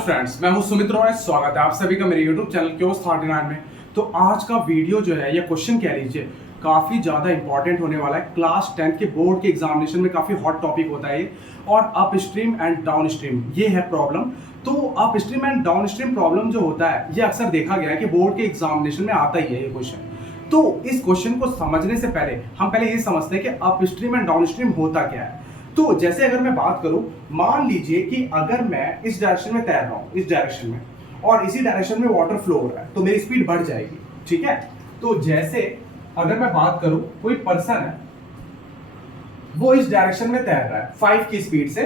Friends, मैं हूं सुमित रॉय। स्वागत है आप सभी का मेरे YouTube चैनल क्योस 39 में। तो आज का वीडियो जो है, ये क्वेश्चन कह लीजिए, काफ़ी ज़्यादा इंपॉर्टेंट होने वाला है। क्लास 10 के बोर्ड के एग्जामिनेशन में काफ़ी हॉट टॉपिक होता है ये। और up stream and down stream ये है प्रॉब्लम। तो up stream and down stream problem जो होता है, ये अक्सर देखा गया है कि बोर्ड के एग्जामिनेशन में आता ही है ये क्वेश्चन। तो इस क्वेश्चन को समझने से पहले हम पहले ये समझते हैं कि up stream and down stream होता क्या है। तो जैसे अगर मैं बात करूं, मान लीजिए कि अगर मैं इस डायरेक्शन में तैर रहा हूं, इस डायरेक्शन में, और इसी डायरेक्शन में वाटर फ्लो हो रहा है, तो मेरी स्पीड बढ़ जाएगी। ठीक है। तो जैसे अगर मैं बात करूं, कोई पर्सन है, वो इस डायरेक्शन में तैर रहा है 5 की स्पीड से,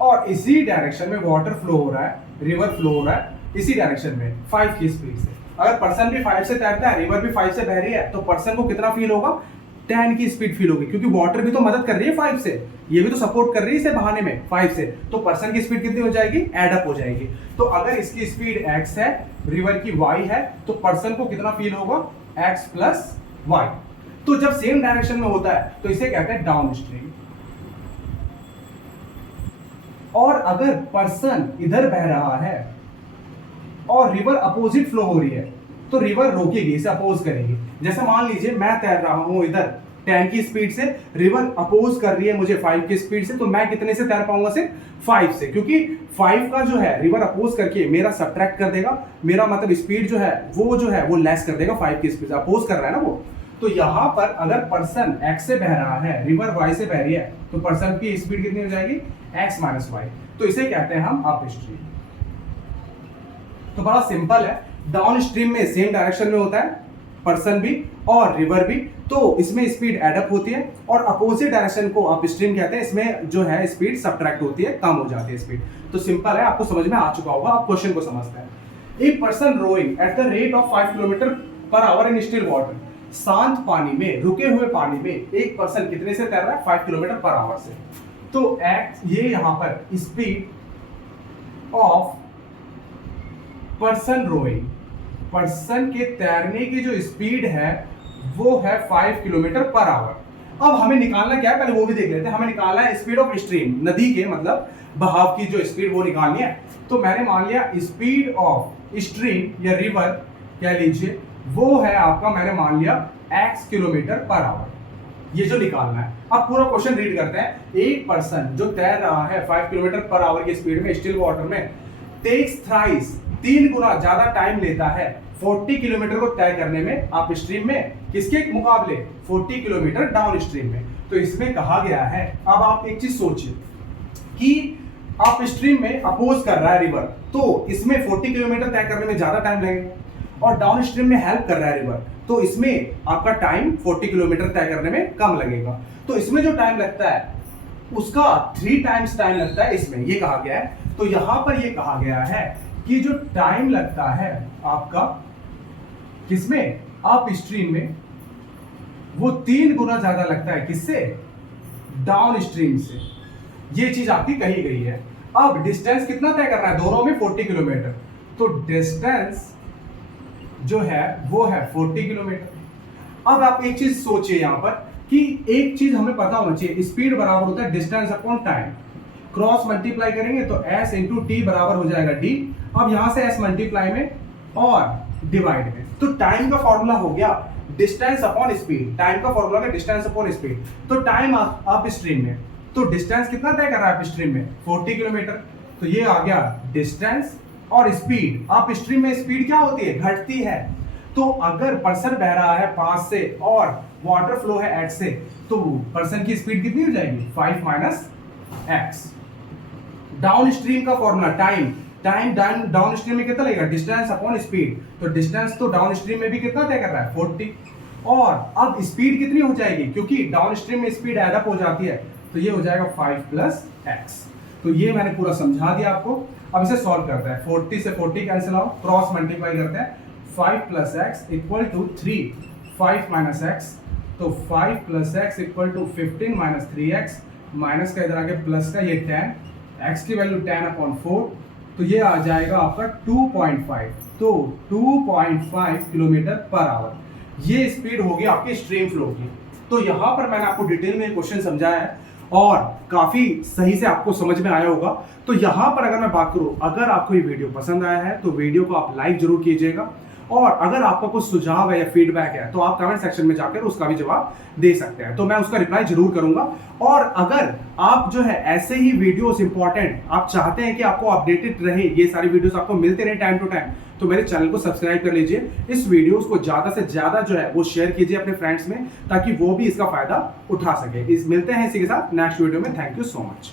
और इसी डायरेक्शन में वाटर फ्लो हो रहा है, रिवर फ्लो हो रहा है इसी डायरेक्शन में 5 की स्पीड से। अगर पर्सन भी 5 से तैरता है, रिवर भी 5 से बह रही है, तो पर्सन को कितना फील होगा? 10 की स्पीड फील होगी, क्योंकि वाटर भी तो मदद कर रही है 5 से, ये भी तो सपोर्ट कर रही है इसे बहाने में 5 से। तो पर्सन की स्पीड कितनी हो जाएगी? एड अप हो जाएगी। तो अगर इसकी स्पीड x है, रिवर की y है, तो पर्सन को कितना फील होगा? x plus y। तो जब सेम डायरेक्शन में होता है तो इसे कहते हैं डाउन स्ट्रीम। और अगर पर्सन इधर बह रहा है और रिवर अपोजिट फ्लो हो रही है, तो रिवर रोकेगी, इसे अपोज करेगी। जैसे मान लीजिए मैं तैर रहा हूं इधर 10 की स्पीड से, रिवर अपोज कर रही है मुझे 5 की स्पीड से, तो मैं कितने से तैर पाऊंगा? सिर्फ 5 से, क्योंकि 5 का जो है रिवर अपोज करके मेरा सब्ट्रैक्ट कर देगा, मेरा मतलब स्पीड जो है वो लेस कर देगा 5 की स्पीड से, अपोज कर रहा है ना वो। तो यहां पर अगर पर्सन x से बह रहा है, रिवर y से बह रही है, तो पर्सन की स्पीड कितनी हो जाएगी? x minus y। तो इसे कहते हैं हम अप स्ट्रीम। तो बड़ा सिंपल है। डाउन स्ट्रीम में सेम डायरेक्शन में होता है पर्सन भी और रिवर भी, तो इसमें स्पीड एडअप होती है। और अपोजिट डायरेक्शन को अप स्ट्रीम कहते हैं, इसमें जो है स्पीड सब्ट्रैक्ट होती है, कम हो जाती है स्पीड। तो सिंपल है, आपको समझ में आ चुका होगा। आप क्वेश्चन को समझते हैं। एक person rowing at the rate of 5 kilometre per hour in still water. शांत पानी में, रुके हुए पानी में एक पर्सन कितने से तैर रहा है? 5 किलोमीटर पर आवर से। तो ये यहां पर speed of person rowing, person के तैरने की जो स्पीड है वो है 5 किलोमीटर पर आवर। अब हमें निकालना क्या है, पहले वो भी देख लेते हैं। हमें निकालना है स्पीड ऑफ स्ट्रीम, नदी के मतलब बहाव की जो स्पीड वो निकालनी है। तो मैंने मान लिया स्पीड ऑफ स्ट्रीम या रिवर कह लीजिए, वो है आपका, मैंने मान लिया x किलोमीटर पर आवर। ये जो निकालना है। अब पूरा क्वेश्चन रीड करते हैं। एक पर्सन जो तैर रहा है 5 किलोमीटर पर आवर की स्पीड में स्टिल वाटर में, टेक्स थ्राइस, 3 गुना ज्यादा टाइम लेता है 40 किलोमीटर को तय करने में अप स्ट्रीम में, किसके मुकाबले? 40 किलोमीटर डाउन स्ट्रीम में। तो इसमें कहा गया है, अब आप एक चीज सोचिए कि अप स्ट्रीम में अपोज कर रहा है रिवर, तो इसमें 40 किलोमीटर तय करने में ज्यादा टाइम लगेगा, और डाउन स्ट्रीम में हेल्प कर रहा है रिवर, तो इसमें आपका टाइम 40 किलोमीटर तय करने में कम लगेगा। तो इसमें जो टाइम लगता है उसका 3 टाइम्स टाइम लगता है इसमें, ये कहा गया है। तो यहां पर ये कहा गया है कि जो टाइम लगता है आपका किसमें? अप स्ट्रीम में, वो 3 गुना ज्यादा लगता है किससे? डाउन स्ट्रीम से। ये चीज आपकी कही गई है। अब डिस्टेंस कितना तय करना है? दोनों में 40 किलोमीटर। तो डिस्टेंस जो है वो है 40 किलोमीटर। अब आप एक चीज सोचिए यहां पर कि एक चीज हमें पता होना चाहिए, स्पीड बराबर होता है distance upon time. Cross multiply करेंगे तो s इंटू टी बराबर हो जाएगा d। अब यहां से s मल्टीप्लाई में और डिवाइड में, तो टाइम का फॉर्मूला हो गया डिस्टेंस अपॉन स्पीड। टाइम का फॉर्मूला है डिस्टेंस अपॉन स्पीड। तो टाइम अप स्ट्रीम में, तो डिस्टेंस कितना तय कर रहा है अप स्ट्रीम में? 40 किलोमीटर। तो ये आ गया डिस्टेंस और स्पीड। अप स्ट्रीम में स्पीड क्या होती है? घटती है। तो अगर पर्सन बह रहा है 5 से और वाटर फ्लो है x से, तो पर्सन की स्पीड कितनी हो जाएगी? 5 माइनस x। डाउन स्ट्रीम का फॉर्मूला टाइम डाउन स्ट्रीम में कितना लगेगा? Distance upon speed. तो डिस्टेंस तो डाउन स्ट्रीम में भी कितना तय कर रहा है? 40। और अब स्पीड कितनी हो जाएगी? क्योंकि डाउन स्ट्रीम में स्पीड एड अप हो जाती है, तो ये हो जाएगा 5 प्लस x। तो ये मैंने पूरा समझा दिया आपको। अब इसे सॉल्व करते हैं। 40 से 40 कैंसिल आउट, क्रॉस मल्टीप्लाई करते हैं। 5 plus x equal to 3, 5 minus x, तो 5 plus x equal to 15 minus 3x, minus का इधर आके प्लस का, ये 10, x की वैल्यू 10 अपॉन 4, तो ये आ जाएगा आपका 2.5। तो 2.5 किलोमीटर पर आवर ये स्पीड होगी आपकी स्ट्रीम फ्लो की। तो यहां पर मैंने आपको डिटेल में क्वेश्चन समझाया है और काफी सही से आपको समझ में आया होगा। तो यहां पर अगर मैं बात करूं, अगर आपको ये वीडियो पसंद आया है तो वीडियो को आप लाइक जरूर कीजिएगा, और अगर आपका कुछ सुझाव है या फीडबैक है तो आप कमेंट सेक्शन में जाकर उसका भी जवाब दे सकते हैं, तो मैं उसका रिप्लाई जरूर करूंगा। और अगर आप जो है ऐसे ही वीडियोस इंपॉर्टेंट आप चाहते हैं कि आपको अपडेटेड रहे, ये सारी वीडियोस आपको मिलते रहे टाइम टू टाइम, तो मेरे चैनल को सब्सक्राइब कर लीजिए। इस वीडियोस को ज्यादा से ज्यादा जो है वो शेयर कीजिए अपने फ्रेंड्स में, ताकि वो भी इसका फायदा उठा सके। मिलते हैं इसी के साथ नेक्स्ट वीडियो में। Thank you so much.